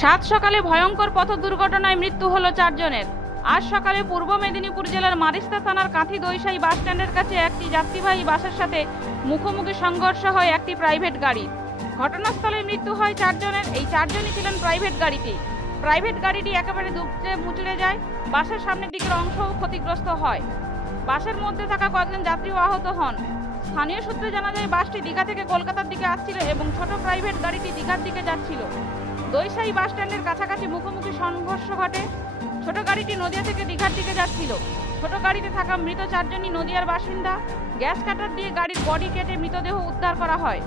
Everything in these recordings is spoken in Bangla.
সাত সকালে ভয়ঙ্কর পথ দুর্ঘটনায় মৃত্যু হলো চারজনের। আজ সকালে পূর্ব মেদিনীপুর জেলার মারিস্তা থানার কাঁথি দৈশাই বাস স্ট্যান্ডের কাছে একটি যাত্রীবাহী বাসের সাথে মুখোমুখি সংঘর্ষ হয় একটি প্রাইভেট গাড়ি ঘটনাস্থলে মৃত্যু হয় চারজনের। এই চারজনই ছিলেন প্রাইভেট গাড়িটি প্রাইভেট গাড়িটি একেবারে দুপড়ে মুচড়ে যায়। বাসের সামনের দিকের অংশও ক্ষতিগ্রস্ত হয়। বাসের মধ্যে থাকা কয়েকজন যাত্রীও আহত হন। স্থানীয় সূত্রে জানা যায়, বাসটি দীঘা থেকে কলকাতার দিকে আসছিল এবং ছোট প্রাইভেট গাড়িটি দীঘার দিকে যাচ্ছিল। দইসাই বাস স্ট্যান্ডের কাছাকাছি মুখোমুখি সংঘর্ষ ঘটে। ছোট গাড়িটি নদিয়া থেকে দীঘার দিকে যাচ্ছিল। ছোট গাড়িতে থাকা মৃত চারজনই নদিয়ার বাসিন্দা। গ্যাস কাটার দিয়ে গাড়ির বডি কেটে মৃতদেহ উদ্ধার করা হয়।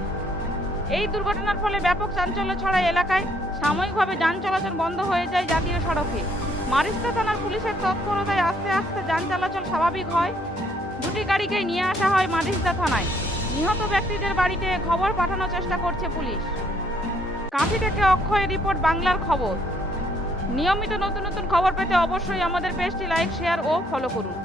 এই দুর্ঘটনার ফলে ব্যাপক চাঞ্চল্য ছড়ায় এলাকায়। সাময়িকভাবে যান চলাচল বন্ধ হয়ে যায় জাতীয় সড়কে। মারিস্তা থানার পুলিশের তৎপরতায় আস্তে আস্তে যান চলাচল স্বাভাবিক হয়। দুটি গাড়িকে নিয়ে আসা হয় মারিস্তা থানায়। নিহত ব্যক্তিদের বাড়িতে খবর পাঠানোর চেষ্টা করছে পুলিশ। কাঁথি থেকে অক্ষয় রিপোর্ট, বাংলার খবর। নিয়মিত নতুন নতুন খবর পেতে অবশ্যই আমাদের পেজটি লাইক, শেয়ার ও ফলো করুন।